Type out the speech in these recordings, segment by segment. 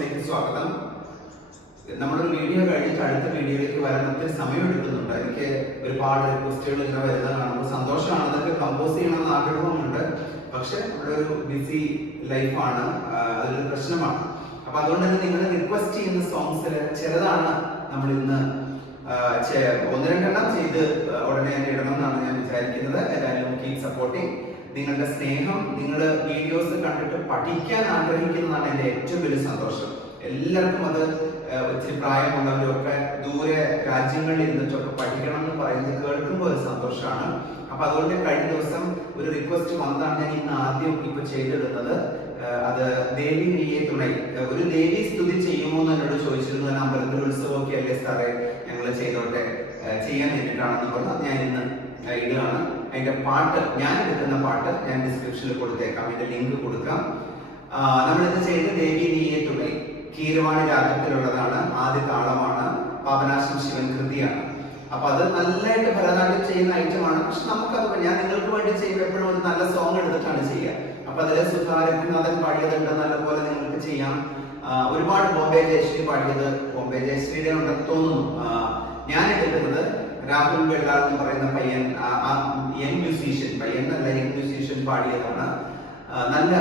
കോഴ്സിലേക്ക് സ്വാഗതം. നമ്മളൊരു വീഡിയോ കഴിഞ്ഞിട്ട് അടുത്ത വീഡിയോയിലേക്ക് വരാൻ ഒത്തിരി സമയം എടുക്കുന്നുണ്ട്. എനിക്ക് ഒരുപാട് റിക്വസ്റ്റുകൾ ഇങ്ങനെ വരുന്ന കാണുമ്പോൾ സന്തോഷമാണ്. അതൊക്കെ കമ്പോസ് ചെയ്യണമെന്ന് ആഗ്രഹമുണ്ട്. പക്ഷെ നമ്മുടെ ഒരു ബിസി ലൈഫാണ്, അതൊരു പ്രശ്നമാണ്. അപ്പൊ അതുകൊണ്ട് തന്നെ നിങ്ങൾ റിക്വസ്റ്റ് ചെയ്യുന്ന സോങ്സിൽ ചിലതാണ് നമ്മൾ ഇന്ന് ഒന്ന് രണ്ടെണ്ണം ചെയ്ത് ഉടനെ തന്നെ ഇടണം എന്നാണ് ഞാൻ വിചാരിക്കുന്നത്. ഏതായാലും കീപ് സപ്പോർട്ടിങ്. നിങ്ങളുടെ സ്നേഹം, നിങ്ങൾ വീഡിയോസ് കണ്ടിട്ട് പഠിക്കാൻ ആഗ്രഹിക്കുന്നതാണ് എൻ്റെ ഏറ്റവും വലിയ സന്തോഷം. എല്ലാവർക്കും അത് ഒത്തിരി പ്രായമുള്ളവരൊക്കെ ദൂരെ രാജ്യങ്ങളിൽ ഇരുന്നിട്ടൊക്കെ പഠിക്കണം എന്ന് പറയുന്നത് കേൾക്കുമ്പോൾ ഒരു സന്തോഷമാണ്. അപ്പൊ അതുകൊണ്ട് കഴിഞ്ഞ ദിവസം ഒരു റിക്വസ്റ്റ് വന്നതാണ് ഞാൻ ഇന്ന് ആദ്യം ഇപ്പൊ ചെയ്തിടുന്നത്. അത് ദേവി നീയെ തുണൈ, ഒരു ദേവി സ്തുതി ചെയ്യുമോ എന്ന് എന്നോട് ചോദിച്ചിരുന്നു. ഞാൻ അമ്പലത്തിൽ ഉത്സവമൊക്കെ അല്ലേ സാറേ ഞങ്ങൾ ചെയ്തോട്ടെ, ചെയ്യാൻ വേണ്ടിയിട്ടാണെന്ന് പറഞ്ഞാൽ ഞാൻ ഇന്ന് ഇടുകയാണ്. അതിന്റെ പാട്ട്, ഞാൻ എടുക്കുന്ന പാട്ട് ഞാൻ ഡിസ്ക്രിപ്ഷനിൽ കൊടുത്തേക്കാം, അതിന്റെ ലിങ്ക് കൊടുക്കാം. നമ്മളിത് ചെയ്ത ദേവി നീയെ തുണൈ കീരവാണി രാഗത്തിലുള്ളതാണ്. ആദ്യ താളമാണ്, പാപനാശം ശിവൻ കൃതിയാണ്. അപ്പൊ അത് നല്ലതായിട്ട് ഭരതനാട്യം ചെയ്യുന്ന ഐറ്റമാണ്. പക്ഷെ നമുക്കത് ഞാൻ നിങ്ങൾക്ക് വേണ്ടി ചെയ്യുമ്പോൾ എപ്പോഴും ഒരു നല്ല സോങ് എടുത്തിട്ടാണ് ചെയ്യുക. അപ്പൊ അതിലെ സുധാരനാഥൻ പാടിയതുണ്ട്, നല്ലപോലെ നിങ്ങൾക്ക് ചെയ്യാം. ഒരുപാട് ബോംബെ ജയശ്രീ പാടിയത്, ബോംബെ ജയശ്രീയുടെ ഉണ്ടെന്ന് തോന്നുന്നു. ഞാൻ എടുക്കുന്നത് രാഹുൽ വെള്ളാൾ എന്ന് പറയുന്ന പയ്യൻ, യങ് മ്യൂസീഷ്യൻ, പയ്യൻ നല്ല യങ് മ്യൂസീഷ്യൻ പാടിയതാണ്. നല്ല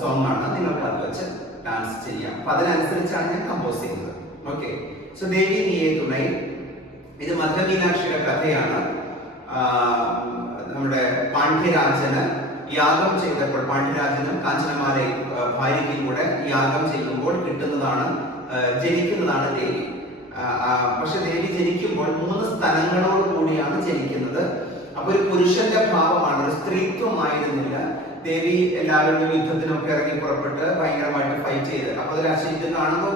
സോങ് ആണ്, നിങ്ങൾക്ക് അത് വെച്ച് ഡാൻസ് ചെയ്യാം. അപ്പൊ അതിനനുസരിച്ചാണ് ഞാൻ കമ്പോസ് ചെയ്യുന്നത്. ഓക്കെ, സോ ദേവി നീയെ തുണൈ. ഇത് മധ്യമീനാക്ഷിയുടെ കഥയാണ്. നമ്മുടെ പാണ്ഡ്യരാജന് യാഗം ചെയ്തപ്പോൾ, പാണ്ഡ്യരാജനും കാഞ്ചനമാലയും ഭാര്യയ്ക്കും കൂടെ യാഗം ചെയ്യുമ്പോൾ കിട്ടുന്നതാണ്, ജനിക്കുന്നതാണ് ദേവി. പക്ഷെ ദേവി ജനിക്കുമ്പോൾ 3 സ്ഥലങ്ങളോട് കൂടിയാണ് ജനിക്കുന്നത്. അപ്പൊ ഒരു പുരുഷന്റെ ഭാവമാണ്, ഒരു സ്ത്രീത്വമായിരുന്നില്ല. ദേവി എല്ലാവരും യുദ്ധത്തിനൊക്കെ ഇറങ്ങി പുറപ്പെട്ട് ഭയങ്കരമായിട്ട് ഫൈറ്റ് ചെയ്ത്, അപ്പൊ ഇത് കാണുമ്പോൾ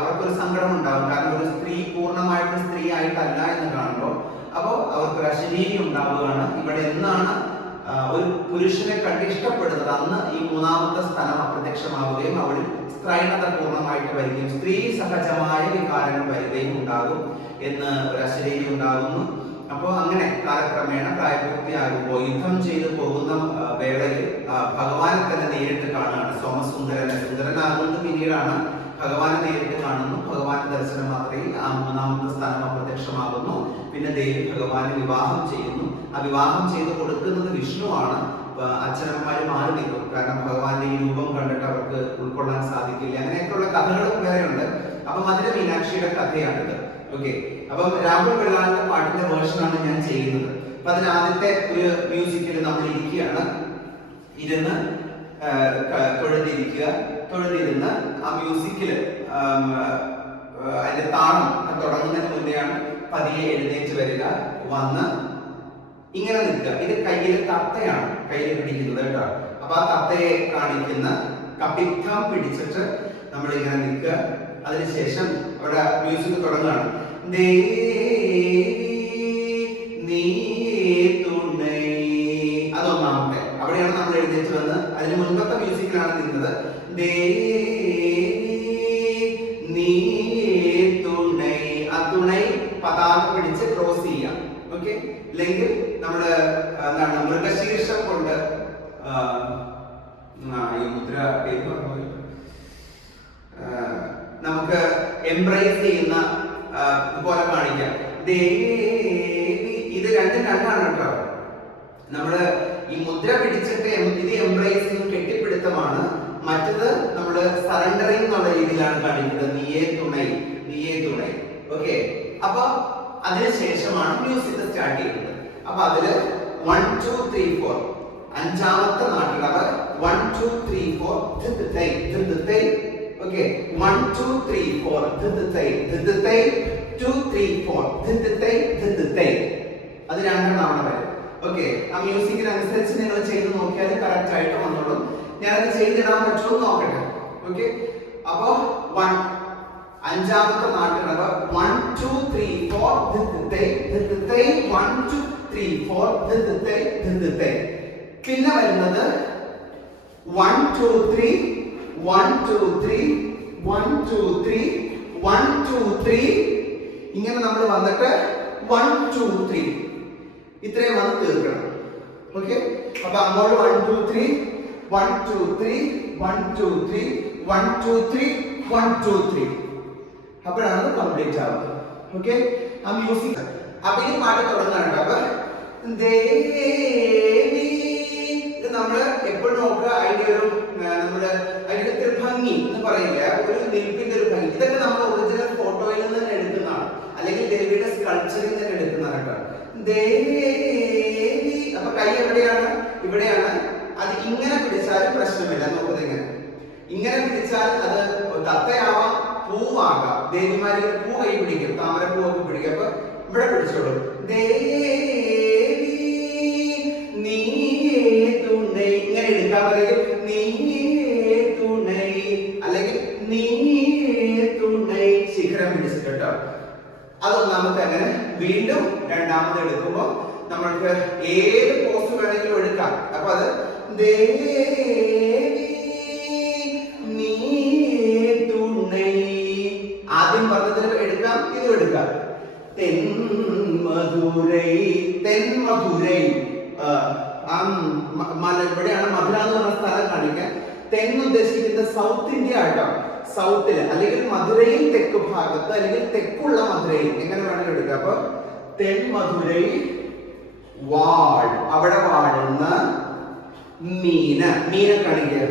അവർക്കൊരു സങ്കടം ഉണ്ടാവും. കാരണം ഒരു സ്ത്രീ പൂർണ്ണമായിട്ട് സ്ത്രീ ആയിട്ടല്ല എന്ന് കാണുമ്പോൾ അപ്പോൾ അവർക്കൊരു അശരീരി ഉണ്ടാവുകയാണ്. ഇവിടെ എന്നാണ് ഒരു പുരുഷനെ കണ്ട് ഇഷ്ടപ്പെടുന്നത്, അന്ന് ഈ 3ാമത്തെ സ്ഥലം അപ്രത്യക്ഷമാവുകയും അവളിൽ സ്ത്രൈണത പൂർണ്ണമായിട്ട് വരികയും സ്ത്രീ സഹജമായ വികാരങ്ങൾ വരികയും ഉണ്ടാകും എന്ന് ഒരു അശരീരി ഉണ്ടാകുന്നു. അപ്പോൾ അങ്ങനെ കാലക്രമേണ പ്രായപൂർത്തിയാകുമ്പോൾ യുദ്ധം ചെയ്തു പോകുന്ന വേളയിൽ ഭഗവാനെ തന്നെ നേരിട്ട് കാണുകയാണ്. സോമസുന്ദരനെ, സുന്ദരനാകുന്നത് പിന്നീടാണ്. ഭഗവാനെ നേരിട്ട് കാണുന്നു. ഭഗവാന്റെ ദർശനം മാത്രമേ ആ 3ാമത്തെ സ്ഥാനം അപ്രത്യക്ഷമാകുന്നു. പിന്നെ ദേവി ഭഗവാനെ വിവാഹം ചെയ്യുന്നു. ആ വിവാഹം ചെയ്ത് കൊടുക്കുന്നത് വിഷ്ണുവാണ്. അച്ഛനമ്മമാര് മാറി നിൽക്കും, കാരണം ഭഗവാന്റെ ഈ രൂപം കണ്ടിട്ട് അവർക്ക് ഉൾക്കൊള്ളാൻ സാധിക്കില്ല. അങ്ങനെയൊക്കെയുള്ള കഥകളും വേറെയുണ്ട്. അപ്പൊ മധുര മീനാക്ഷിയുടെ കഥയാണിത്. ഓക്കെ, അപ്പം രാഹുൽ വെള്ളാളിന്റെ പാട്ടിന്റെ വേർഷനാണ് ഞാൻ ചെയ്യുന്നത്. അപ്പൊ അതിന് ആദ്യത്തെ ഒരു മ്യൂസിക്കിൽ നമ്മൾ ഇരിക്കുകയാണ്. ഇരുന്ന് തൊഴുതിരുന്ന് ആ മ്യൂസിക്കില് അതിന്റെ താളം തുടങ്ങുന്നതിന് മുന്നെയാണ് പതിയെ എഴുന്നേറ്റ് വരിക, വന്ന് ഇങ്ങനെ നിൽക്കുക. ഇത് കയ്യിൽ തത്തയാണ്, കയ്യിൽ പിടിക്കുന്നത് കേട്ടോ. അപ്പൊ ആ തത്തയെ കാണിക്കുന്ന കപിത്തം പിടിച്ചിട്ട് നമ്മൾ ഇങ്ങനെ നിൽക്കുക. അതിനുശേഷം അവിടെ മ്യൂസിക് തുടങ്ങുകയാണ്. അതൊന്നാമത്തെ, അവിടെയാണ് നമ്മൾ എഴുന്നേറ്റ് വന്ന്. അതിന് മുൻപത്തെ മ്യൂസിക്കിലാണ് നിന്നത്. ആ തുണൈ പതാക പിടിച്ച് ക്രോസ് ചെയ്യാം. ഓക്കെ, അല്ലെങ്കിൽ നമ്മള് എന്താണ് മൃഗശീർഷം കൊണ്ട് ഈ മുദ്ര നമുക്ക് എംബ്രേസ് ചെയ്യുന്ന പോലെ കാണിക്കാം. ഇത് രണ്ടാണ് കേട്ടോ. നമ്മള് ഈ മുദ്ര പിടിച്ചിട്ട് ഇത് എംബ്രേസിങ്, കെട്ടിപ്പിടുത്തമാണ്. മറ്റത് നമ്മള് സറണ്ടറിങ് എന്നുള്ള രീതിയിലാണ് കാണിക്കുന്നത്. നീയേ തുണൈ, നീയേ തുണൈ. ഓക്കെ, അപ്പൊ അതിനുശേഷമാണ് മ്യൂസിക് സ്റ്റാർട്ട് ചെയ്യുന്നത്. അപ്പൊ അതില് 1 2 3 4 5ാമത്തെ നാട്ടിലവർ 1 2 3 4 ഓക്കെ, 1 2 3 4 2 3 4 അത് 2 തവണ വരും. ഓക്കെ, ആ മ്യൂസിക്കിനനുസരിച്ച് നിങ്ങൾ ചെയ്ത് നോക്കിയാൽ കറക്റ്റ് ആയിട്ട് വന്നോളും. ഞാനത് ചെയ്തിടാൻ പറ്റുമോ നോക്കട്ടെ. ഓക്കെ, അപ്പൊ 5ാമത്തെ നാട്ടിലവർ 1 2 3 4 1 2 3 4 പിന്നെ വരുന്നത് 1 2 3 1 2 3 1 2 3 1 2 3 ഇങ്ങനെ നമ്മൾ വന്നിട്ട് 1 2 3 ഇത്രയും വന്ന് തീർക്കണം. ഓക്കെ, അപ്പൊ അങ്ങോട്ട് 1 2 3 1 2 3 1 2 3 1 2 3 1 2 3 അപ്പോഴാണ് അത് കംപ്ലീറ്റ് ആവുന്നത്. ഓക്കെ, ആ മ്യൂസിക്. അപ്പൊ ഈ പാട്ട് തുടങ്ങാനുണ്ട്. അപ്പൊ ദേവി, ഇത് നമ്മള് എപ്പോഴും നോക്കുക, അതിന്റെ ഒരു നമ്മള് അതിന്റെ ഒരു ഭംഗി എന്ന് പറയില്ല, ഒരു നിൽപ്പിന്റെ ഒരു ഭംഗി. ഇതൊക്കെ നമ്മൾ ഒറിജിനൽ ഫോട്ടോയിൽ നിന്ന് തന്നെ എടുക്കുന്നതാണ്, അല്ലെങ്കിൽ ദേവിയുടെ സ്കൾപ്ചറിൽ നിന്ന് തന്നെ എടുക്കുന്നതാണ് കേട്ടോ. ദേവി, അപ്പൊ കൈ എവിടെയാണ്? ഇവിടെയാണ്. അത് ഇങ്ങനെ പിടിച്ചാലും പ്രശ്നമില്ല. നോക്കുന്നത് ഇങ്ങനെ പിടിച്ചാൽ അത് തത്തയാവാം, പൂവാകാം. ദേവിമാരിൽ പൂ കൈ പിടിക്കും, താമരപ്പൂവൊക്കെ പിടിക്കും. അപ്പൊ ഇവിടെ പിടിച്ചോളൂ. ദേവി നീ തുണൈ, ഇങ്ങനെ എടുക്കാൻ പറയും. നീ തുണൈ, അല്ലെങ്കിൽ നീ തുണൈ, ശിഖരം പിടിച്ചിട്ട് കേട്ടോ. അതൊന്നാമത്തെ. അങ്ങനെ വീണ്ടും രണ്ടാമത് എടുക്കുമ്പോ നമ്മൾക്ക് ഏത് പോസ്റ്റ് വേണമെങ്കിലും എടുക്കാം. അപ്പൊ അത് ദേവി നീ തുണൈ, ആദ്യം പറഞ്ഞതിൽ എടുക്കാം, ഇതും എടുക്കാം. തെന്മധുരൈ, തെന്മധുരൈ, ഇവിടെയാണ് മധുര എന്ന് പറഞ്ഞ സ്ഥലം കാണിക്കാൻ. തെൻ ഉദ്ദേശിക്കുന്നത് സൗത്ത് ഇന്ത്യ ആട്ടോ. സൗത്തില് അല്ലെങ്കിൽ മധുരയിൽ തെക്ക് ഭാഗത്ത്, അല്ലെങ്കിൽ തെക്കുള്ള മധുരയിൽ, എങ്ങനെ വേണമെങ്കിലും എടുക്കാം. അപ്പൊ തെന്മധുരൈ വാൾ, അവിടെ വാഴുന്ന മീന, മീനെ കാണിക്കുക.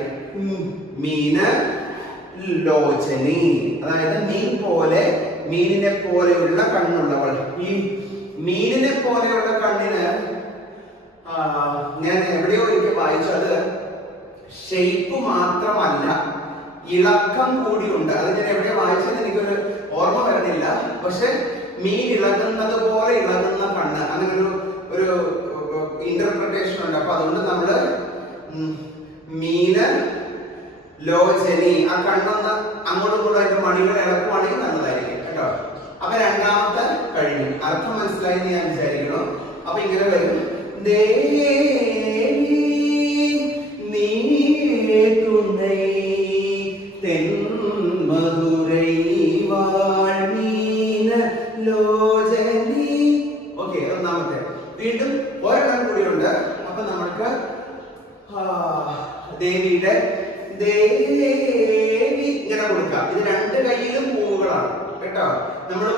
മീന ലോചനി, അതായത് മീൻ പോലെ, മീനിനെ പോലെയുള്ള കണ്ണുള്ളവൾ. ഈ മീനിനെ പോലെയുള്ള കണ്ണിന് ഞാൻ എവിടെയോ ഒരിക്കൽ വായിച്ചത് ഷേപ്പ് മാത്രമല്ല, ഇളക്കം കൂടിയുണ്ട്. അത് ഞാൻ എവിടെയോ വായിച്ചത് എനിക്കൊരു ഓർമ്മ വരുന്നില്ല. പക്ഷെ മീൻ ഇളകുന്നത് പോലെ ഇളകുന്ന കണ്ണ്, അങ്ങനെ ഒരു ഇന്റർപ്രിട്ടേഷൻ ഉണ്ട്. അപ്പൊ അതുകൊണ്ട് നമ്മള് മീന ലോചനി, ആ കണ്ണൊന്ന് അങ്ങോട്ടും ഇങ്ങോട്ടും അതിന്റെ മണികൾ ഇളക്കുവാണെങ്കിൽ നല്ലതായിരിക്കും കേട്ടോ. അപ്പൊ രണ്ടാമത്തെ കഴിഞ്ഞു. അർത്ഥം മനസ്സിലായി എന്ന് ഞാൻ വിചാരിക്കണം. അപ്പൊ ഇങ്ങനെ വരും. ദേവി നീ തുണൈ തെന്മധുരൈ വാഴ്മീന ലോചനി. ഓക്കെ, ഒന്നാമത്തെ. വീണ്ടും ഒരെണ്ണം കൂടിയുണ്ട്. അപ്പൊ നമ്മൾക്ക് ദേവിയുടെ ദേവി ഇങ്ങനെ കൊടുക്കാം. ഇത് രണ്ട് കൈയിലും പൂവുകളാണ് കേട്ടോ. നമ്മൾ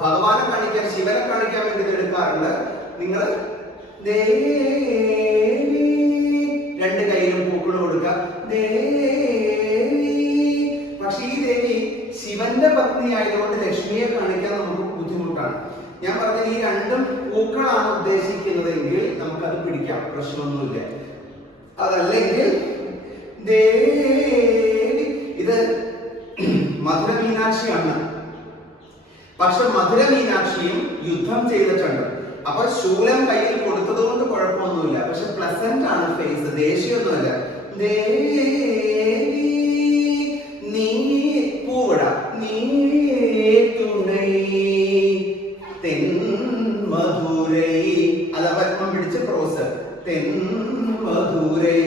ഭഗവാനെ കാണിക്കാൻ, ശിവനെ കാണിക്കാൻ വേണ്ടി എടുക്കാറുണ്ട്. നിങ്ങൾ ദേവി രണ്ട് കൈയിലും പൂക്കൾ കൊടുക്കുക. ദേവി, പക്ഷെ ഈ ദേവി ശിവന്റെ പത്നി ആയതുകൊണ്ട് ലക്ഷ്മിയെ കാണിക്കാൻ നമുക്ക് ബുദ്ധിമുട്ടാണ്. ഞാൻ പറഞ്ഞത് ഈ രണ്ടും പൂക്കളാണ് ഉദ്ദേശിക്കുന്നതെങ്കിൽ നമുക്കത് പിടിക്കാം, പ്രശ്നമൊന്നുമില്ല. അതല്ലെങ്കിൽ ദേവി, ഇത് മധുര മീനാക്ഷിയാണ്. പക്ഷെ മധുര മീനാക്ഷിയും യുദ്ധം ചെയ്തിട്ടുണ്ട്. അപ്പൊ ശൂലം കയ്യിൽ കൊടുത്തത് കൊണ്ട് കുഴപ്പമൊന്നുമില്ല. പക്ഷെ പ്ലസന്റ് ആണ് ഫേസ്, ദേഷ്യമൊന്നുമല്ല. ദേവി നീ പൂവിട, നീ തുണൈ തെന്മധുരൈ, അതവത്മം പിടിച്ച് പ്രോസ്. തെന്മധുരൈ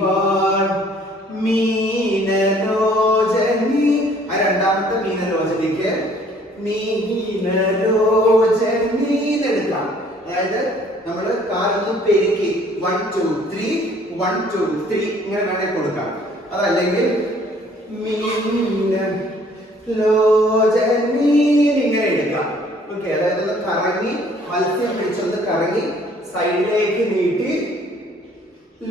വാൾ മീനലോചനി. ആ രണ്ടാമത്തെ മീനലോചനിക്ക് മീനലോചനി എടുക്കാം. അതായത് നമ്മള് കാലൊന്നും പെരുക്കി 1 2 3 1 2 3 ഇങ്ങനെ വേണേ കൊടുക്കാം. അതല്ലെങ്കിൽ മീനലോചനി ഇങ്ങനെ എടുക്കാം. ഓക്കെ, അതായത് കറങ്ങി മത്സ്യം പിടിച്ചൊന്ന് കറങ്ങി സൈഡിലേക്ക് നീട്ടി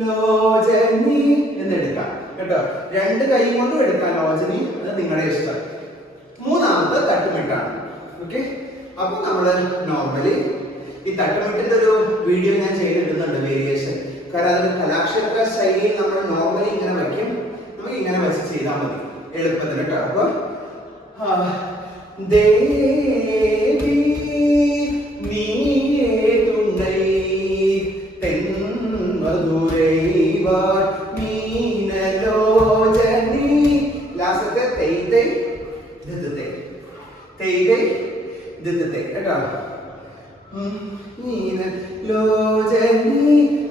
ലോചനി എന്നെടുക്കാം കേട്ടോ. രണ്ട് കൈ കൊണ്ടും എടുക്കാം ലോചനി, അത് നിങ്ങളുടെ ഇഷ്ടം. മൂന്നാമത്തെ തട്ടുമിട്ടാണ്. ഓക്കെ, അപ്പൊ നമ്മള് നോർമലി ഈ തട്ടുമിട്ടിന്റെ ഒരു വീഡിയോ ഞാൻ ചെയ്തിടുന്നുണ്ട്, വേരിയേഷൻ. കാരണം അതിന്റെ കലാക്ഷേത്ര ശൈലിയിൽ നമ്മൾ നോർമലി ഇങ്ങനെ വയ്ക്കും, നമുക്ക് ഇങ്ങനെ വെച്ച് ചെയ്താൽ മതി എളുപ്പത്തിന് കേട്ടോ. അപ്പൊ ദേവി നീ തുണൈ തെന്മധുരൈ മീനലോചനി. ലാസ്റ്റത്തെ തെയ്തേ ദിത്തേ, തെയ്തേ ദിത്തേ കേട്ടോ. മീനലോചനി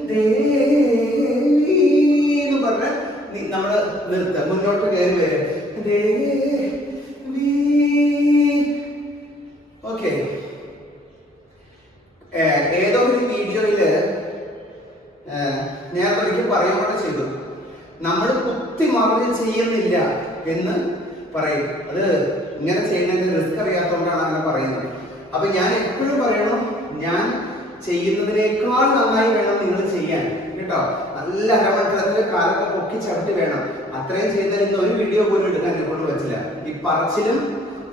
ദേവി എന്ന് പറഞ്ഞ നമ്മള് നിർത്ത, മുന്നോട്ട് കയറി വരെ ദേവി. ഓക്കെ, ഏതോ ഒരു വീഡിയോയില് ഞാൻ ഒരിക്കൽ പറയുകയാണ് ചെയ്തു, നമ്മൾ കുത്തി മറിഞ്ഞ് ചെയ്യുന്നില്ല എന്ന് പറയും. അത് ഇങ്ങനെ ചെയ്യുന്നതിന്റെ റിസ്ക് അറിയാത്തതുകൊണ്ടാണ് അങ്ങനെ പറയുന്നത്. അപ്പൊ ഞാൻ എപ്പോഴും പറയണം, ഞാൻ ചെയ്യുന്നതിനേക്കാൾ നന്നായി വേണം നിങ്ങൾ ചെയ്യാൻ കേട്ടോ. നല്ല അരമണ്ഡലത്തിൽ കാലൊക്കെ പൊക്കി ചവിട്ടി വേണം. അത്രയും ചെയ്താൽ ഇന്ന് ഒരു വീഡിയോ പോലും എടുക്കാൻ എന്നെ കൊണ്ട് പറ്റില്ല. ഈ പറച്ചിലും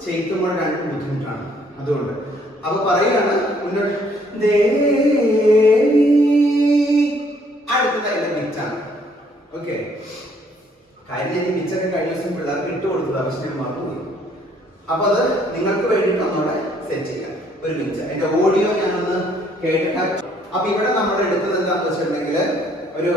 ചെയ്തുമ്പോൾ രണ്ടും ബുദ്ധിമുട്ടാണ്. അതുകൊണ്ട് അപ്പൊ പറയാണ് മുന്നോട്ട്. അടുത്തതായി ബിറ്റാണ്. ഓക്കെ, കാര്യം ഞാൻ ബിച്ചൊക്കെ കഴിഞ്ഞ ദിവസം പിള്ളേർക്ക് ഇട്ട് കൊടുത്തത് പക്ഷെ ഞാൻ മറന്നുപോയി. അപ്പൊ അത് നിങ്ങൾക്ക് വേണ്ടിയിട്ട് ഒന്നുകൂടെ സെറ്റ് ചെയ്യാം ഒരു ബിച്ച. അതിന്റെ ഓഡിയോ ഞാനൊന്ന് കേട്ടിട്ട്. അപ്പൊ ഇവിടെ നമ്മൾ എടുത്തത് എന്താണെന്ന് വെച്ചിട്ടുണ്ടെങ്കിൽ ഒരു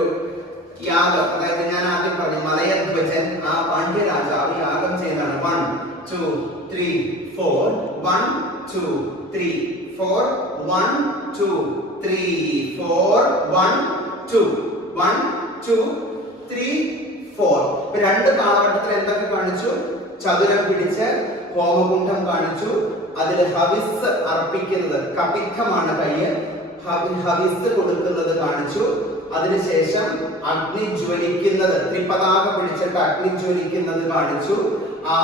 യാഗം. അതായത് ഞാൻ ആദ്യം പറഞ്ഞു മലയധ്വജൻ, ആ പാണ്ഡ്യ രാജാവ് യാഗം ചെയ്താണ്. 1 2 3 4 1 2 3 4 1 2 3 4 1 2 1 2 3 4. ഇപ്പൊ രണ്ട് കാലഘട്ടത്തിൽ എന്തൊക്കെ കാണിച്ചു? ചതുരം പിടിച്ച് ഹോമകുണ്ഠം കാണിച്ചു. അതിൽ ഹവിസ് അർപ്പിക്കുന്നത്, കപിത്തമാണ് കയ്യ്, ഹവിസ് കൊടുക്കുന്നത് കാണിച്ചു. അതിനുശേഷം അഗ്നി ജ്വലിക്കുന്നത്, ത്രിപതാക പിടിച്ചിട്ട് അഗ്നി ജ്വലിക്കുന്നത് കാണിച്ചു.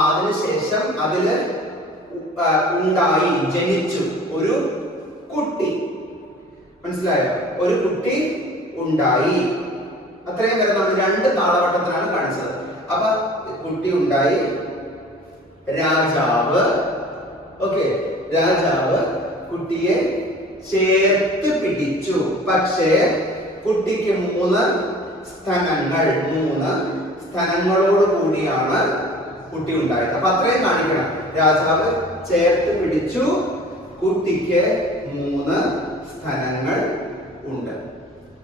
അതിനുശേഷം അതില് ഉണ്ടായി, ജനിച്ചു ഒരു കുട്ടി. മനസ്സിലായോ? ഒരു കുട്ടി ഉണ്ടായി. അത്രയും വരെ നമ്മൾ രണ്ട് താളവട്ടത്തിലാണ് കാണിച്ചത്. അപ്പൊ കുട്ടി ഉണ്ടായി, രാജാവ്, ഓക്കെ, രാജാവ് കുട്ടിയെ ചേർത്ത് പിടിച്ചു. പക്ഷേ കുട്ടിക്ക് 3 സ്തനങ്ങളോട് കൂടിയാണ് കുട്ടി ഉണ്ടായത്. അപ്പൊ അത്രയും കാണിക്കണം. രാജാവ് ചേർത്ത് പിടിച്ചു, കുട്ടിക്ക് 3 സ്തനങ്ങൾ ഉണ്ട്.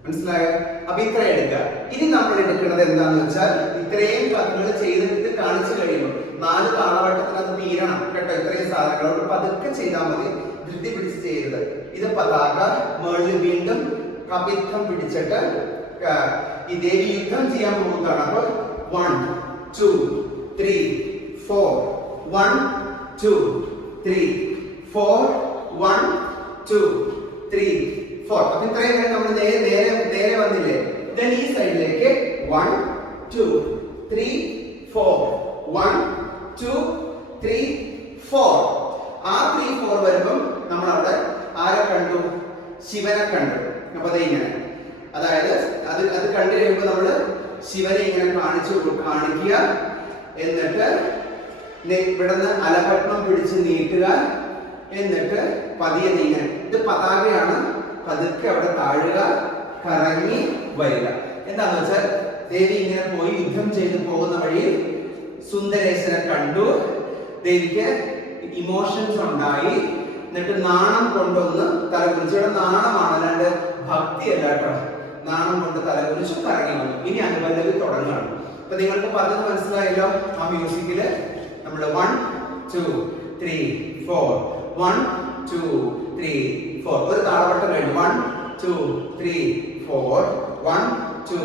മനസ്സിലായോ? അപ്പൊ ഇത്ര എടുക്കുക. ഇനി നമ്മൾ എടുക്കുന്നത് എന്താന്ന് വെച്ചാൽ ഇത്രയും കഥകൾ ചെയ്തിട്ട് കാണിച്ചു കഴിയുമ്പോൾ 4 താളവട്ടത്തിന് അത് തീരണം കേട്ടോ. ഇത്രയും സാധനങ്ങളോട് പതുക്കെ ചെയ്താൽ മതി, ധൃതി പിടിച്ച് ചെയ്യരുത്. ഇത് പതാക മേളിൽ വീണ്ടും കപിത്തം പിടിച്ചിട്ട് ഈ ദേവി യുദ്ധം ചെയ്യാൻ പോകുന്നതാണ്. അപ്പൊ 1 2 3 4 1 2 3 4 1 2 3 4. അപ്പൊ ഇത്രയും നേരം നമ്മൾ നേരെ വന്നില്ലേ? ദെൻ ഈ സൈഡിലേക്ക് 1 2 3 4 1 2 3 4. ആ 3 4 വരുമ്പം നമ്മൾ അവിടെ ആരെ കണ്ടു? ശിവനെ കണ്ടു. അപ്പൊ അത് ഇങ്ങനെ, അതായത് അത് കണ്ടു കഴിയുമ്പോൾ നമ്മള് ശിവനെ ഇങ്ങനെ കാണിക്കുക. എന്നിട്ട് ഇവിടുന്ന് അലപത്മം പിടിച്ച് നീട്ടുക. എന്നിട്ട് പതിയെ നീങ്ങുക. ഇത് പതാകയാണ്. പതുക്കെ അവിടെ താഴുക, കറങ്ങി വരിക. എന്താന്ന് വെച്ചാൽ ദേവി ഇങ്ങനെ പോയി യുദ്ധം ചെയ്ത് പോകുന്ന വഴിയിൽ സുന്ദരേശനെ കണ്ടു. ദേവിക്ക് ഇമോഷൻസ് ഉണ്ടായി. എന്നിട്ട് നാണം കൊണ്ടൊന്ന് തലകുറിച്ച്, നാണമാണ് അല്ലാണ്ട് ഭക്തിയല്ല കേട്ടോ. നാണം കൊണ്ട് തലകുറിച്ച് കറങ്ങി വന്നു. ഇനി അനുപല്ലവി തുടങ്ങുകയാണ്. അപ്പൊ നിങ്ങൾക്ക് പറഞ്ഞത് മനസ്സിലായല്ലോ? ആ മ്യൂസിക്കില് നമ്മൾ 1 2 3 4 1 2 3 4 ഒരു താളവട്ടം കഴിഞ്ഞു. 1 2 3 4 1 2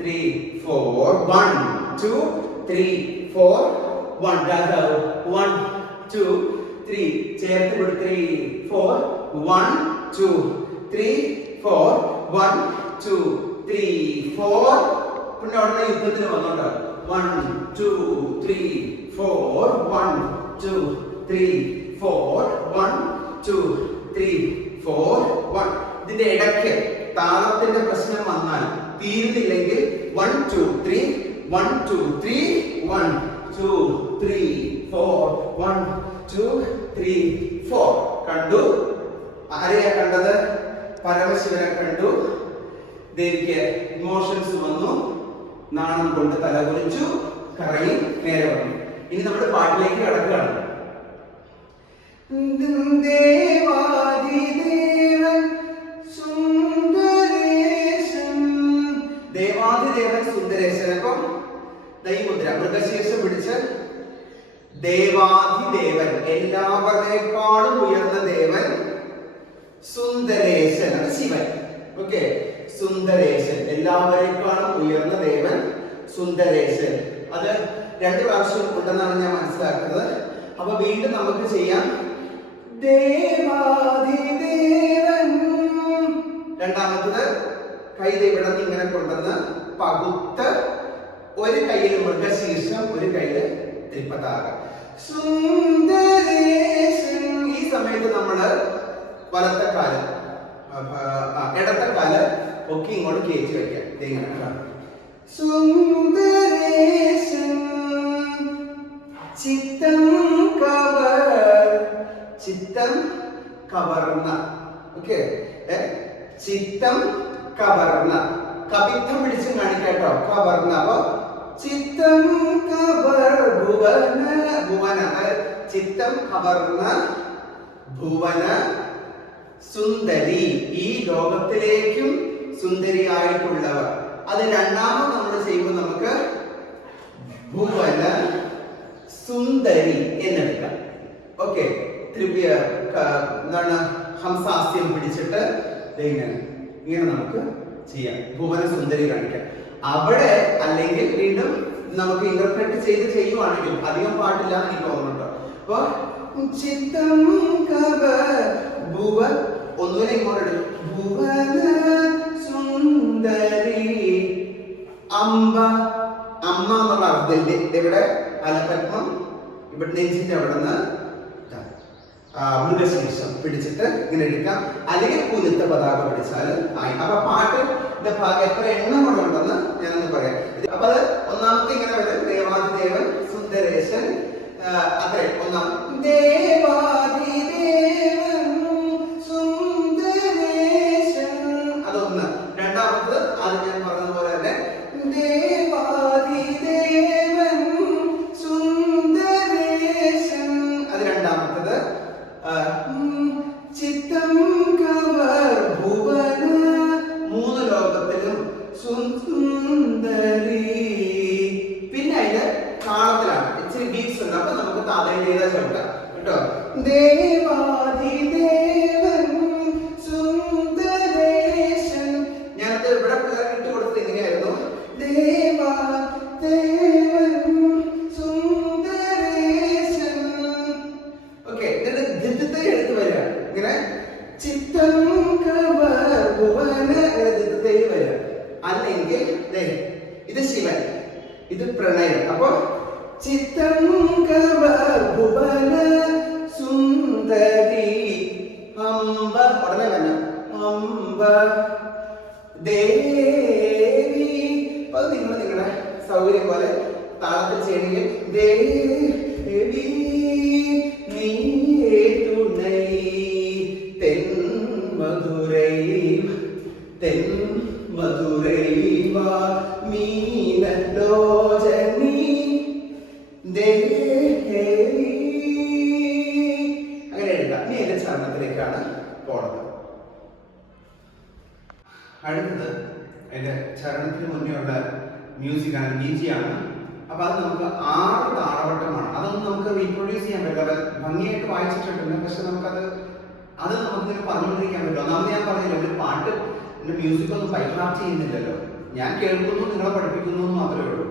3 4 1 2 3 4 1. രാജാവ് 1 2 3 ചേർത്ത് വിട് 3 4 1 2 3 4 1 2 3 4. പിന്നെ ഉടനെ യുദ്ധത്തിന് വന്നോട്ടോ. 1 2 3 4 1 2 3 4 1 2 3 4 1. ഇതിന്റെ ഇടയ്ക്ക് താളത്തിന്റെ പ്രശ്നം വന്നാൽ തീരുന്നില്ലെങ്കിൽ 1 2 3 1 2 3 1 2 3 4 1 2 3 4. കണ്ടു? ആരെയാ കണ്ടത്? പരമശിവനെ കണ്ടു. ദേവിക്ക് ഇമോഷൻസ് വന്നു, നാണം കൊണ്ട് തലകുലിച്ചു, കറങ്ങി നേരെ വന്നു. ഇനി നമ്മൾ പാട്ടിലേക്ക് കടക്കുകയാണ്. ദേവാദിദേവൻ സുന്ദരേശൻ, ദേവാദിദേവൻ സുന്ദരേശൻ. അപ്പം ദൈവമുദ്ര മൃഗശീർഷം പിടിച്ച് ദേവാദിദേവൻ, എല്ലാവരേക്കാളും ഉയർന്ന ദേവൻ സുന്ദരേശൻ, അത് ശിവൻ. ഓക്കെ, സുന്ദരേശൻ, എല്ലാവരേക്കാളും ഉയർന്ന ദേവൻ സുന്ദരേശൻ. അത് 2 പ്രാവശ്യം ഉണ്ടെന്നാണ് ഞാൻ മനസ്സിലാക്കുന്നത്. അപ്പൊ വീണ്ടും നമുക്ക് ചെയ്യാം. ദേവാദിദേവൻ. രണ്ടാമത്തത് കൈ ഇവിടെ നിന്ന് ഇങ്ങനെ കൊണ്ടുവന്ന് പകുത്ത്, ഒരു കയ്യിൽ മൃഗശീർഷം, ഒരു കയ്യിൽ പതാക. സുന്ദരേശൻ. ഈ സമയത്ത് നമ്മള് വലത്തെ കാല് ഇടത്തെ കാല് ഒക്കെ ഇങ്ങോട്ട് കയറ്റി വെക്കാം. ഇങ്ങനെ സുന്ദരേശൻ ചിത്തം കവർന്ന. ഓക്കെ, ചിത്തം കവർന്ന. കവിത്വം പിടിച്ച് കാണിക്കാട്ടോ. കവർന്ന. അപ്പൊ ചിത്തം ഭുവന, ചിത്തം കവർന്ന ഭുവന സുന്ദരി. ഈ ലോകത്തിലേക്കും സുന്ദരിയായിട്ടുള്ളവർ. അത് രണ്ടാമത് നമ്മൾ ചെയ്യുമ്പോൾ നമുക്ക് ഭുവന സുന്ദരി എന്നെടുക്കാം. ഓക്കെ, എന്താണ് ഹംസാസ്യം പിടിച്ചിട്ട് ഇങ്ങനെ നമുക്ക് ചെയ്യാം. ഭുവന സുന്ദരി കാണിക്കാം. അവിടെ അല്ലെങ്കിൽ വീണ്ടും നമുക്ക് ഇന്റർപ്രറ്റ് ചെയ്ത് ചെയ്യുവാണെങ്കിൽ അധികം പാട്ടില്ല എനിക്ക് തോന്നുന്നുണ്ടോ. അപ്പൊ ചിത്തം ഒന്നുകൂടെ ഇങ്ങോട്ട് ഭുവന സുന്ദരി. അമ്മ എന്നുള്ള അർത്ഥമില്ലേ ഇവിടെ അലപത്മം ഇവിടെ നെഞ്ചിന്റെ അവിടെ നിന്ന് മൃഗശീർഷം പിടിച്ചിട്ട് ഇങ്ങനെ എടുക്കാം. അല്ലെങ്കിൽ കുലുത്ത പതാക പിടിച്ചാൽ ആയി. അപ്പൊ പാട്ടിന്റെ ഭാഗം എത്ര എണ്ണം കൊണ്ടുണ്ടെന്ന് ഞാനൊന്ന് പറയാം. അപ്പൊ അത് ഒന്നാമത്തെ ഇങ്ങനെ വരും. ദേവാദിദേവൻ സുന്ദരേശൻ. അത്രേ ഒന്നാം. ദേവാദിദേവൻ സുന്ദരേശൻ. അതൊന്ന്. രണ്ടാമത്തത് അത് ഞാൻ പറഞ്ഞതുപോലെ തന്നെ ദേവാദിദേവൻ സുന്ദരേശൻ. അത് രണ്ടാമത്തത്. ചിത്തം കവർ ഭുവന. മൂന്ന് ലോകത്തിലും സുന്ദരി. പിന്നെ അതിന്റെ താളത്തിലാണ് ഇച്ചിരി ബീറ്റ്സ് ഉണ്ട്. അപ്പൊ നമുക്ക് താതയിലേത ചേർക്കാം കേട്ടോ. ദേവാദിദേവൻ സുന്ദരേശൻ. ഞാനത് ഇവിടെ പിള്ളേർക്ക് ഇട്ട് കൊടുത്തത് എങ്ങനെയായിരുന്നു? ദേവാദേവൻ സുന്ദരേശൻ. ഓക്കെ, ദിത്തത്തെ എടുത്ത് വരിക. ഇങ്ങനെ ചിത്തം ഭുവന ദിത്തത്തെ വരിക. അല്ലെങ്കിൽ ഇത് ശിവൻ, ഇത് പ്രണയം. അപ്പൊ ചിത്തം ഭുവന സുന്ദരി. അംബ ഉടനെ തന്നെ അംബ ദേവി. അത് നിങ്ങളുടെ സൗകര്യം പോലെ താളത്തിൽ ചെയ്യണമെങ്കിൽ ദേവി നീയേ തുണൈ തെന്മധുരൈ വാ മീനലോചനി ദേവി. അങ്ങനെ എടുക്കാം. ഇനി എന്റെ ചരണത്തിലേക്കാണ് പോണത്. അടുത്തത് അതിന്റെ ചരണത്തിന് മുന്നേ ഉള്ള മ്യൂസിക്കാണ്, ബീജിയാണ്. അപ്പൊ അത് നമുക്ക് 6 താളവട്ടമാണ്. അതൊന്നും നമുക്ക് റീപ്രൊഡ്യൂസ് ചെയ്യാൻ പറ്റില്ല. ഭംഗിയായിട്ട് വായിച്ചിട്ടുണ്ട്, പക്ഷെ നമുക്കത് നമുക്ക് പറഞ്ഞുകൊണ്ടിരിക്കാൻ പറ്റില്ല. ഒന്നാമത് ഞാൻ പറഞ്ഞില്ല, ഒരു പാട്ട് മ്യൂസിക് ഒന്നും ബൈഹാർട്ട് ചെയ്യുന്നില്ലല്ലോ. ഞാൻ കേൾക്കുന്നു, നിങ്ങളെ പഠിപ്പിക്കുന്നു എന്ന് മാത്രമേ ഉള്ളൂ.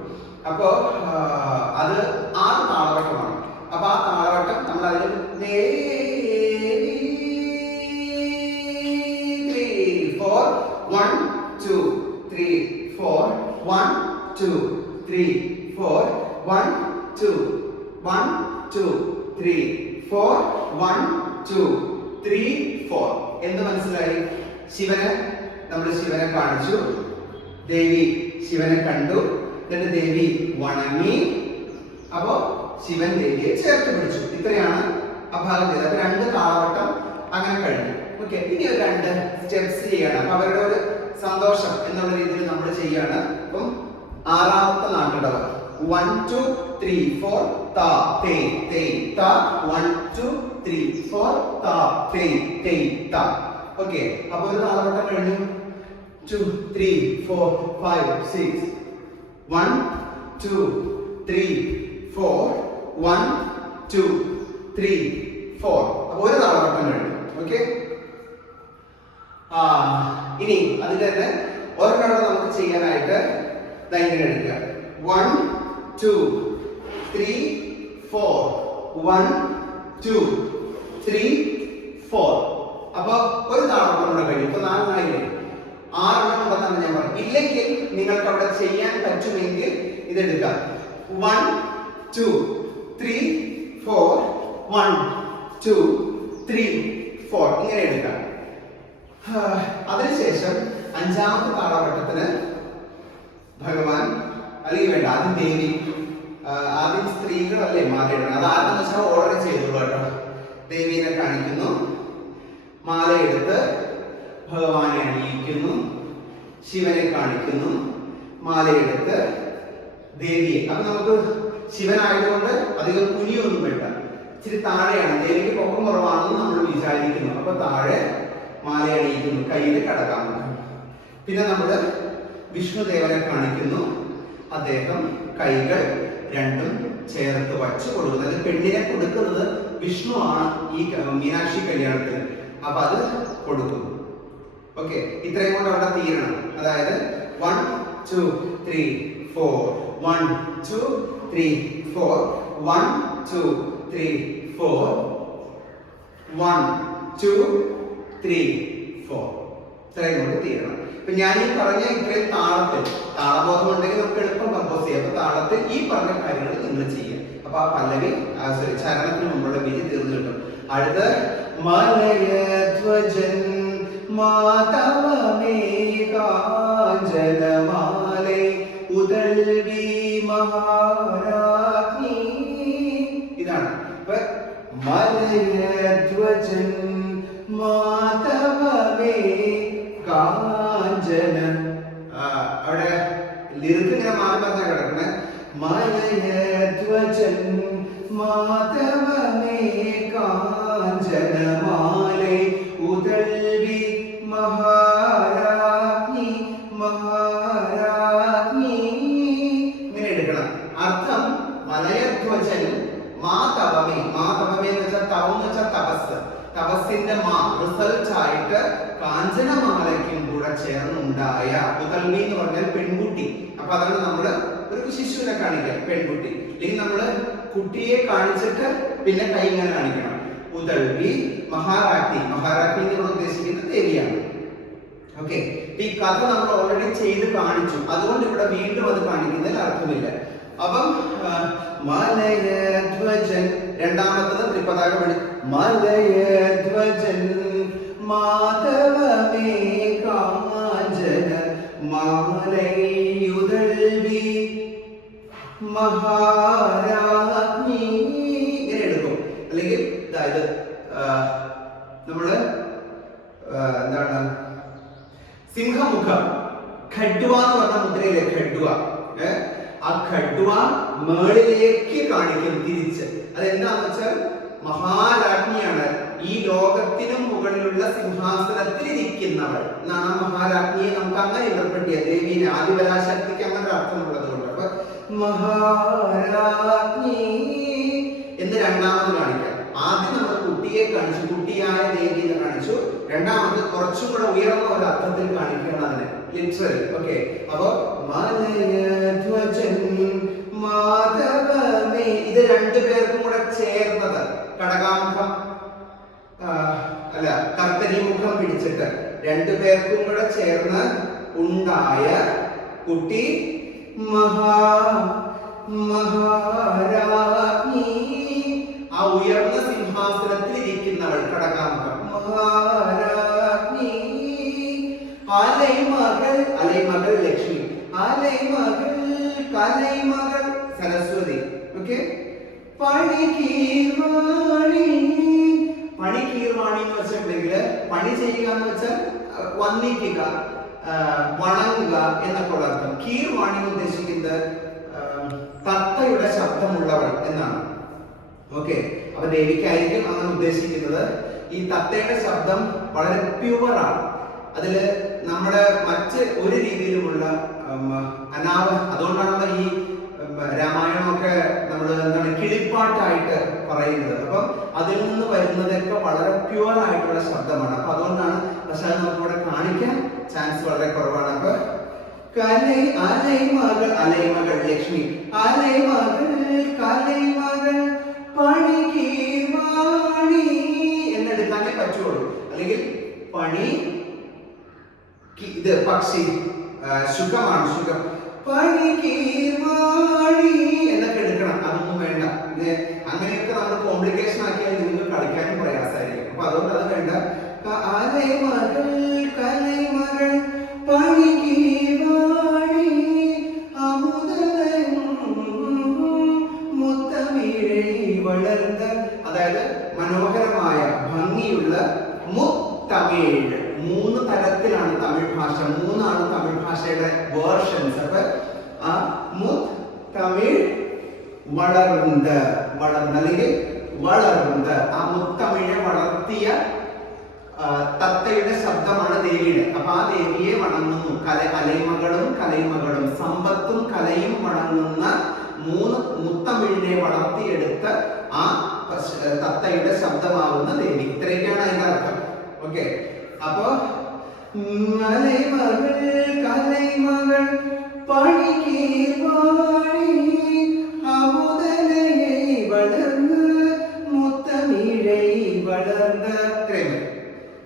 അപ്പോ അത് 6 താളവട്ടമാണ്. അപ്പൊ ആ താളവട്ടം നമ്മൾ അതിൽ 1 2 3 4 1 2 3 4 1 2 1 2 3 4 1 2 3 4 എന്ന് മനസ്സിലായി. നമ്മൾ ശിവനെ കാണിച്ചു, ദേവി ശിവനെ കണ്ടു, എന്നിട്ട് ദേവി വണങ്ങി. അപ്പോ ശിവൻ ദേവിയെ ചേർത്ത് പിടിച്ചു. ഇത്രയാണ് ആ ഭാഗം ചെയ്തത്. അപ്പൊ 2 താളവട്ടം അങ്ങനെ കഴിഞ്ഞു. ഓക്കെ, ഇനി ഒരു 2 സ്റ്റെപ്സ് ചെയ്യണം. അപ്പൊ അവരുടെ ഒരു സന്തോഷം എന്നുള്ള രീതിയിൽ നമ്മൾ ചെയ്യാണ്. അപ്പം 6ാമത്തെ നാട്ടടവ് 1 2 3 4 താ തേ തേ താ 1 2 3 4 താ തേ തേ താ. ഓക്കെ, അപ്പോൾ ഒരു താളവട്ടം കഴിഞ്ഞു. 2 3 4 5 6 1 2 3 4 1 2 3 4. അപ്പോൾ ഒരു താളവട്ടം കഴിഞ്ഞു. ഓക്കെ, ഇനി അതിന്റെ തന്നെ ഒരെണ്ണം നമുക്ക് ചെയ്യാനായിട്ട് ഇങ്ങനെ എടുക്കുക. 1 2 3 4 1 2 3 4. അപ്പൊ ഒരു താളവട്ടം കൂടെ കഴിഞ്ഞു. ഇപ്പൊ 4 നാളില്ലേ, 6 എണ്ണം ഉണ്ടെന്നാണ് ഞാൻ പറഞ്ഞത്. ഇല്ലെങ്കിൽ നിങ്ങൾക്ക് അവിടെ ചെയ്യാൻ പറ്റുമെങ്കിൽ ഇതെടുക്കാം. 1 2 3 4 1 2 3 4 ഇങ്ങനെ എടുക്കാം. അതിനുശേഷം അഞ്ചാമത്തെ താളവട്ടത്തിന് ഭഗവാൻ അല്ലെങ്കിൽ വേണ്ട ആദ്യം ദേവി, ആദ്യം സ്ത്രീകളല്ലേ മാലയിടണം. അത് ആരെന്ന് വെച്ചാൽ ഓർഡർ ചെയ്തോളൂ കേട്ടോ. ദേവീനെ കാണിക്കുന്നു, മാലയെടുത്ത് ഭഗവാനെ അണിയിക്കുന്നു, ശിവനെ കാണിക്കുന്നു, മാലയെടുത്ത് ദേവിയെ. അപ്പൊ നമുക്ക് ശിവനായതുകൊണ്ട് അധികം കുനിയൊന്നും വേണ്ട, ഇച്ചിരി താഴെയാണ്, ദേവിക്ക് പൊക്കം കുറവാണെന്ന് നമ്മൾ വിചാരിക്കുന്നു. അപ്പൊ താഴെ മാല അണിയിക്കുന്നു, കയ്യിൽ കടക്കാം. പിന്നെ നമ്മള് വിഷ്ണുദേവനെ കാണിക്കുന്നു, അദ്ദേഹം കൈകൾ രണ്ടും ചേർത്ത് വച്ച് കൊടുക്കുന്നത്, പെണ്ണിനെ കൊടുക്കുന്നത് വിഷ്ണു ആണ് ഈ മീനാക്ഷി കല്യാണത്തിന്. അപ്പൊ അത് കൊടുക്കുന്നു. ഓക്കെ, ഇത്രയും കൊണ്ട് അവിടെ തീരണം. അതായത് 1 2 3 4 1 2 3 4 1 2 3 4 1 2 3 4 ഇത്രയും കൊണ്ട് തീരണം. ഇപ്പൊ ഞാൻ ഈ പറഞ്ഞ ഇത്രയും താളത്തിൽ, താളബോധം ഉണ്ടെങ്കിൽ നമുക്ക് എളുപ്പം കമ്പോസ് ചെയ്യാം. അപ്പൊ താളത്തിൽ ഈ പറഞ്ഞ കാര്യങ്ങൾ നിങ്ങൾ ചെയ്യാം. അപ്പൊ ആ പല്ലവി സോറി ചരണത്തിന് മുമ്പുള്ള വിധി തീർന്നു കിട്ടും. അടുത്ത് മലയധ്വജൻ മാതവമേ കാഞ്ചനമാലൈ ഉദൽവി മഹാരാജ്ഞി. ഇതാണ് ഇപ്പൊ മലയധ്വജൻ മാതവമേ കാഞ്ചന. അവിടെ ലിറിക്ക് ഇങ്ങനെ മാറി പറഞ്ഞാൽ കിടക്കണേ. മലയധ്വജൻ മാധവമേ കാഞ്ചനമാലൈ ഉദൽവി മഹാരാജ്ഞി മഹാരാജ്ഞി. ഇങ്ങനെ എടുക്കണം. അർത്ഥം മലയധ്വജൻ മാതവമേ, മാതവമേ എന്ന് വെച്ചാൽ തവം എന്ന് വെച്ചാൽ തപസ്, തപസ്സിന്റെ റിസൾട്ട് ആയിട്ട് കാഞ്ചനമാലയ്ക്കും കൂടെ ചേർന്നുണ്ടായ ഉദൽവി എന്ന് പറഞ്ഞാൽ പെൺകുട്ടി. അപ്പൊ അതാണ് നമ്മള് ഒരു ശിശുവിനെ കാണിക്കുക, പെൺകുട്ടി. അല്ലെങ്കിൽ നമ്മള് കുട്ടിയെ കാണിച്ചിട്ട് പിന്നെ കൈ ഇങ്ങനെ കാണിക്കണം. ഉദൽവി മഹാരാജ്ഞി, മഹാരാജ്ഞി എന്ന് ഉദ്ദേശിക്കുന്നത് ദേവിയാണ്. ഓക്കെ, ഈ കഥ നമ്മൾ ഓൾറെഡി ചെയ്ത് കാണിച്ചു, അതുകൊണ്ട് ഇവിടെ വീണ്ടും അത് കാണിക്കുന്നതിൽ അർത്ഥമില്ല. അപ്പം മലയധ്വജൻ രണ്ടാമത്തത് ത്രിപതാക പണി. മലയധ്വജൻ മാധവമേ കാഞ്ചന മാലയുദൽവി മഹാരാജ്ഞി. ഇങ്ങനെ എടുക്കും. അല്ലെങ്കിൽ അതായത് നമ്മള് എന്താണ് സിംഹമുഖം ഖഡ്വ എന്ന് പറഞ്ഞ മുദ്രയിലെ ഖഡ്വ, ആ ഖഡ്വ മേളിലേക്ക് കാണിക്കും തിരിച്ച്. അതെന്താന്ന് വെച്ചാൽ മഹാരാജ്ഞിയാണ്, ഈ ലോകത്തിനും മുകളിലുള്ള സിംഹാസനത്തിൽ ഇരിക്കുന്നവൾ എന്നാണ് മഹാരാജ്ഞിയെ നമുക്ക് അങ്ങനെ ഇന്റർപ്രറ്റ് ചെയ്യാം. ദേവീനെ ആദിപരാശക്തിക്ക് അങ്ങനെ ഒരു അർത്ഥമുള്ളത് കൊണ്ട് അപ്പൊ മഹാരാജ്ഞി എന്ന് രണ്ടാമത് കാണിക്കാം. ആദ്യം നമ്മൾ കുട്ടിയെ കാണിച്ചു, കുട്ടിയായ ദേവിയെ കാണിച്ചു. രണ്ടാമത് കുറച്ചും കൂടെ ഉയർന്ന ഒരു അർത്ഥത്തിൽ കാണിക്കണം അതിനെ, ലിറ്ററൽ. ഓക്കെ, അപ്പൊ മലയധ്വജൻ മാധവമേ, ഇത് രണ്ടുപേർക്കും കൂടെ ചേർന്നത് കടകാമുഖം അല്ല കർത്തരി മുഖം പിടിച്ചിട്ട് രണ്ടുപേർക്കും കൂടെ ചേർന്ന് ഉണ്ടായ കുട്ടി മഹാരാജ്ഞി, ആ ഉയർന്ന സിംഹാസനത്തിൽ ഇരിക്കുന്നവൾ കടകാമുഖം മഹാരാജ്ഞി. അലൈമകൾ, അലൈമകൾ ലക്ഷ്മി, അലൈമകൾ കലൈമകൾ സരസ്വതി. ഓക്കെ, പണികീർവാണി, പണികീർവാണി എന്ന് വെച്ചിട്ടുണ്ടെങ്കിൽ പണി ചെയ്യുക എന്ന് വെച്ചാൽ വന്ദിക്കുക, വണങ്ങുക എന്നൊക്കെ ഉള്ള അർത്ഥം. കീർവാണി എന്ന് ഉദ്ദേശിക്കുന്നത് തത്തയുടെ ശബ്ദമുള്ളവൾ എന്നാണ്. ഓക്കെ, അപ്പൊ ദേവിക്കായിരിക്കും അങ്ങനെ ഉദ്ദേശിക്കുന്നത്. ഈ തത്തയുടെ ശബ്ദം വളരെ പ്യുവറാണ്, അതില് നമ്മുടെ മറ്റ് ഒരു രീതിയിലുമുള്ള അതുകൊണ്ടാണ് ഈ രാമായണമൊക്കെ നമ്മൾ എന്താണ് കിളിപ്പാട്ടായിട്ട് പറയുന്നത്. അപ്പം അതിൽ നിന്ന് വരുന്നതൊക്കെ വളരെ പ്യുവർ ആയിട്ടുള്ള ശബ്ദമാണ്. അപ്പൊ അതുകൊണ്ടാണ്, പക്ഷെ അത് നമുക്കിവിടെ കാണിക്കാൻ ചാൻസ് വളരെ കുറവാണ്. അപ്പൊ അലൈമകൾ, അലൈമകൾ ലക്ഷ്മി, അലൈമകൾ കലൈമകൾ പണികീർവാണി എന്നെടുക്കാനേ പറ്റുള്ളൂ. അല്ലെങ്കിൽ പണി ഇത് പക്ഷി, ശുഖമാണ്, ശുഖം, പണികീർവാണി എന്നൊക്കെ എടുക്കണം. അതൊന്നും വേണ്ട. അങ്ങനെയൊക്കെ നമ്മൾ കോംപ്ലിക്കേഷൻ ആക്കിയാൽ നിങ്ങൾക്ക് കളിക്കാനും പ്രയാസമായിരിക്കും. അപ്പൊ അതുകൊണ്ട് അത് വേണ്ട. അലൈമകൾ കലൈമകൾ പണികീവാണി അമുദലയും മുത്തമിഴൈ വളർന്ന, അതായത് മനോഹരമായ ഭംഗിയുള്ള മുത്തമിഴ്. 3 തരത്തിലാണ് തമിഴ് ഭാഷ, 3 തമിഴ് ഭാഷയുടെ വേർഷൻസ്. അപ്പൊ ആ മുത്തമിഴ് വളർന്ന അല്ലെങ്കിൽ വളർന്ന ആ മുത്തമിഴെ വളർത്തിയ തത്തയുടെ ശബ്ദമാണ് ദേവിയുടെ. അപ്പൊ ആ ദേവിയെ വണങ്ങുന്നു. കലൈമകളും സമ്പത്തും കലയും വണങ്ങുന്ന 3 മുത്തമിഴിനെ വളർത്തിയെടുത്ത ആ തത്തയുടെ ശബ്ദമാകുന്ന ദേവി. ഇത്രയൊക്കെയാണ് അതിന്റെ അർത്ഥം. ഓക്കെ, അപ്പൊ കലൈമകൾ പണികീവാണി അമുദലൈ വളർന്ന് മുത്തമിഴൈ വളർന്ന.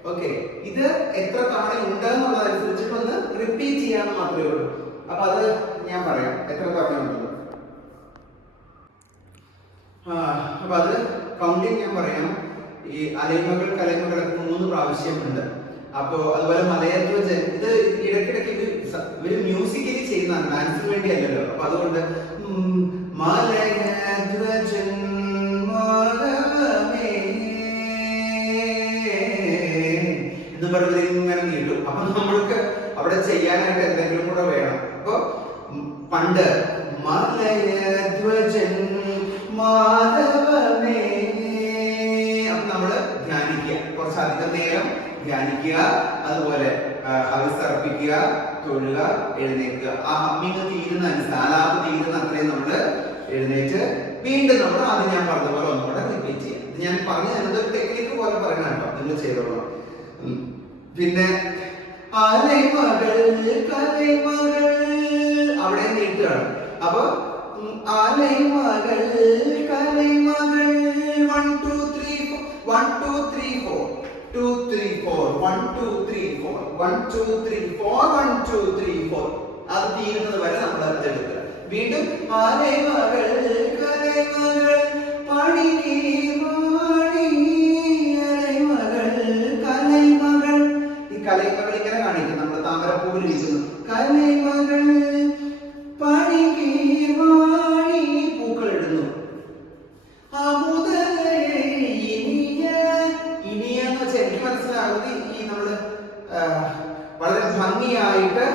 ഓക്കെ, ഇത് എത്ര തവണ ഉണ്ട് എന്നുള്ളതനുസരിച്ചിട്ടൊന്ന് റിപ്പീറ്റ് ചെയ്യാൻ മാത്രമേ ഉള്ളൂ. അപ്പൊ അത് ഞാൻ പറയാം എത്ര തവണ ഉണ്ടല്ലോ. അപ്പൊ അത് കൗണ്ടിങ് ഞാൻ പറയാം. ഈ അലൈമകൾ കലൈമകളൊക്കെ 3 പ്രാവശ്യം ഉണ്ട്. അപ്പോ അതുപോലെ മലയധ്വജൻ, ഇത് ഇടയ്ക്കിടയ്ക്ക് ഇവര് മ്യൂസിക്കലി ചെയ്യുന്നതാണ്, ഡാൻസിന് വേണ്ടി അല്ലല്ലോ. അപ്പൊ അതുകൊണ്ട് മലയധ്വജൻ എന്ന് പറഞ്ഞത് ഇങ്ങനെ നീട്ടും. അപ്പൊ നമ്മൾക്ക് അവിടെ ചെയ്യാനായിട്ട് എന്തെങ്കിലും കൂടെ വേണം. അപ്പൊ പണ്ട് മലയധ്വജൻ മാധവമേ, അപ്പൊ നമ്മള് ധ്യാനിക്കുക, കുറച്ചധികം നേരം ധ്യാനിക്കുക. അതുപോലെ ഹവിസർപ്പിക്കുക, തൊഴുക, എഴുന്നേൽക്കുക. ആ ഹമ്മിങ് തീരുന്ന ആലാപ് തീരുന്ന അത്രയും നമ്മള് എഴുന്നേറ്റ് വീണ്ടും നമ്മൾ ആദ്യം ഞാൻ പറഞ്ഞതുപോലെ ഒന്നുകൂടെ റിപ്പീറ്റ് ചെയ്യാം. ഇത് ഞാൻ പറഞ്ഞു തരുന്നത് ഒരു ടെക്നിക്ക് പോലെ പറയണം കേട്ടോ, നിങ്ങൾ ചെയ്തോളാം. പിന്നെ അലൈമകൾ കലൈമകൾ അവിടെ നീട്ടുകയാണ്. അപ്പൊ അലൈമകൾ കലൈമകൾ 1 2 3 4 1 2 3 4 2 3 4 1 2 3 4 1 2 3 4 1 2 3 4 അത് തീരുന്നത് വരെ നമ്മൾ അത് എടുക്കുക. വീണ്ടും അലൈമകൾ കലൈമകൾ പണികീവാണി അലൈമകൾ കലൈമകൾ. ഈ കലൈമകൾ ഇങ്ങനെ കാണിക്കും, നമ്മൾ താമരപ്പൂവിൽ ഇരിക്കുന്നു. കലൈമകൾ പണികീവാണി, പൂക്കൾ ഇടുന്നു. ഇനിയ എന്ന് വെച്ചാൽ എനിക്ക് മനസ്സിലാകുന്നത് ഈ നമ്മള് വളരെ ഭംഗിയായിട്ട്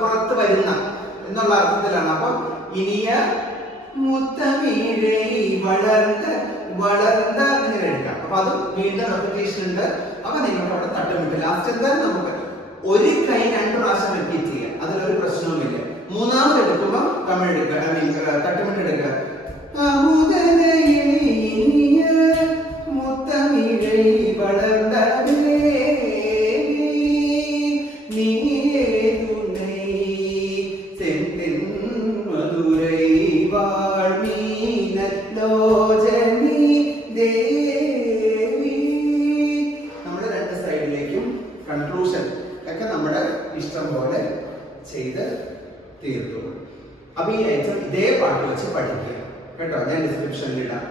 പുറത്ത് വരുന്ന എന്നുള്ള അർത്ഥത്തിലാണ്. അപ്പൊ ഇനിയ മുത്തമിഴൈ വളർന്ന അങ്ങനെ എടുക്കാം. അപ്പൊ അത് വീണ്ടും റെപ്പിറ്റേഷൻ ഉണ്ട്. അപ്പൊ നിങ്ങൾക്ക് അവിടെ തട്ടുമിട്ട് ലാസ്റ്റ് എന്തായാലും നമുക്ക് ഒരു കൈ 2 പ്രാവശ്യം റിപ്പീറ്റ് ചെയ്യാം, അതിലൊരു പ്രശ്നവുമില്ല. മൂന്നാമത് എടുക്കുമ്പോ തമിഴ് എടുക്കുക, തട്ടുമിട്ട് എടുക്കുക. മുത്തമിഴൈ വളർന്ന മധുരൈ വാഴ്മീനലോചനി ദേവി. നമ്മുടെ 2 സൈഡിലേക്കും കൺക്ലൂഷൻ ഒക്കെ നമ്മുടെ ഇഷ്ടം പോലെ ചെയ്ത് തീർത്തു. അപ്പൊ ഈ ഐറ്റം ഇതേ പാട്ട് വെച്ച് പഠിക്കുക കേട്ടോ, ഞാൻ ഡിസ്ക്രിപ്ഷനിൽ ഇടാം.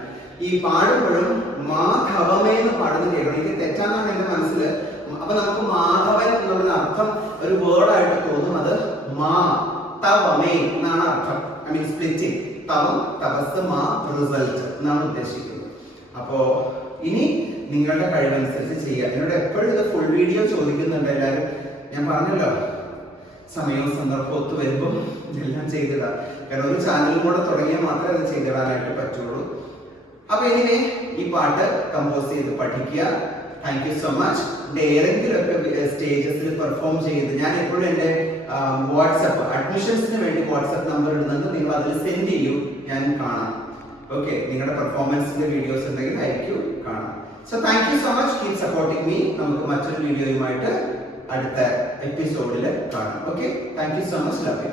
ഈ പാടുമ്പോഴും മാധവമേന്ന് പാടുന്ന കേൾക്കണം. എനിക്ക് തെറ്റാന്നാണ് എന്റെ മനസ്സില്. അപ്പൊ നമുക്ക് മാധവൻ എന്നുള്ളത് അർത്ഥം ഒരു വേർഡായിട്ട് തോന്നും. അത് മാ തവമേ എന്നാണ് അർത്ഥം. I mean splitting. തവം തപസ് മാ റിസൾട്ട് എന്നാണ് ഉദ്ദേശിക്കുന്നത്. അപ്പോ ഇനി നിങ്ങളുടെ കഴിവനുസരിച്ച് ചെയ്യുക. എന്നോട് എപ്പോഴും ഇത് ഫുൾ വീഡിയോ ചോദിക്കുന്നുണ്ട് എല്ലാവരും. ഞാൻ പറഞ്ഞല്ലോ, സമയവും സന്ദർഭവും ഒത്തു വരുമ്പോൾ ഇതെല്ലാം ചെയ്തിടാം. കാരണം ഒരു ചാനലും കൂടെ തുടങ്ങിയാൽ മാത്രമേ അത് ചെയ്തിടാനായിട്ട് പറ്റുള്ളൂ. അപ്പൊ ഇനി ഈ പാട്ട് കമ്പോസ് ചെയ്ത് പഠിക്കുക. Thank you so much. ഏതെങ്കിലുമൊക്കെ സ്റ്റേജസിൽ പെർഫോം ചെയ്ത് ഞാൻ എപ്പോഴും എൻ്റെ വാട്സപ്പ് അഡ്മിഷൻസിന് വേണ്ടി വാട്സപ്പ് നമ്പർ ഇടുന്നുണ്ട്. നിങ്ങൾ അതിൽ സെൻഡ് ചെയ്യൂ, ഞാൻ കാണാം. ഓക്കെ, നിങ്ങളുടെ പെർഫോമൻസിന്റെ വീഡിയോസ് ഉണ്ടെങ്കിൽ അയക്കൂ, കാണാം. So thank you so much. Keep supporting me. നമുക്ക് മറ്റൊരു വീഡിയോയുമായിട്ട് അടുത്ത എപ്പിസോഡിൽ കാണാം. Okay, thank you so much. Love you.